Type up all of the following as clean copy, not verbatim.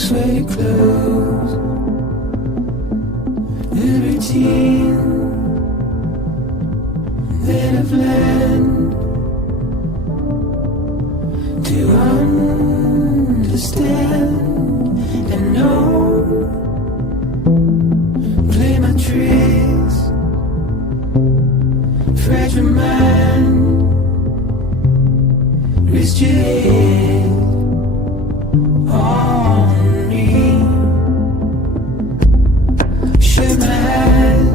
sweaty clothes, the routine that I've learned to understand and know. Play my tricks, fragile mind, rest your head on me. Shut my eyes,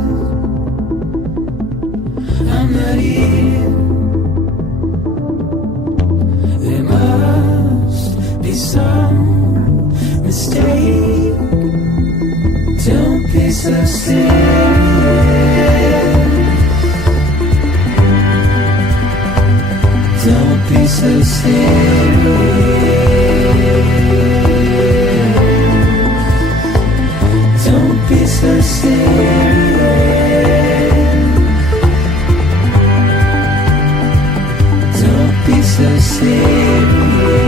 I'm not here. There must be some mistake. Don't be so serious. Don't be so serious. Don't be so serious. Don't be so serious.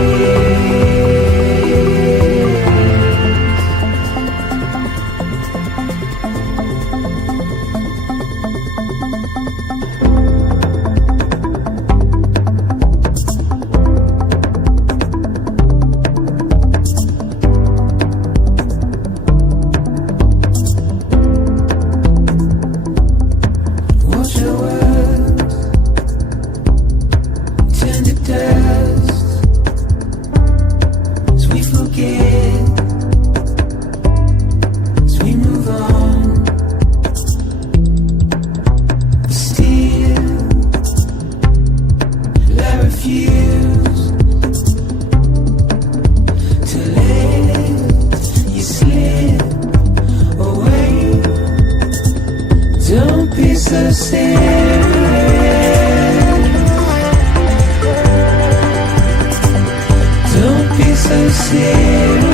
Watch your words turn to dust as we forget, as we move on. Still, I refuse to let you slip away. Don't be so serious. Don't be so serious.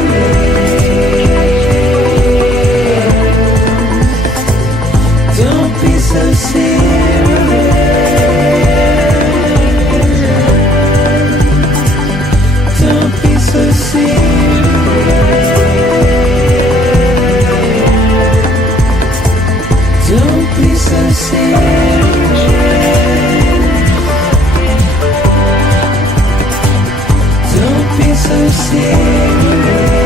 Don't be so serious. Don't be so serious. Don't be so serious. Don't be so serious.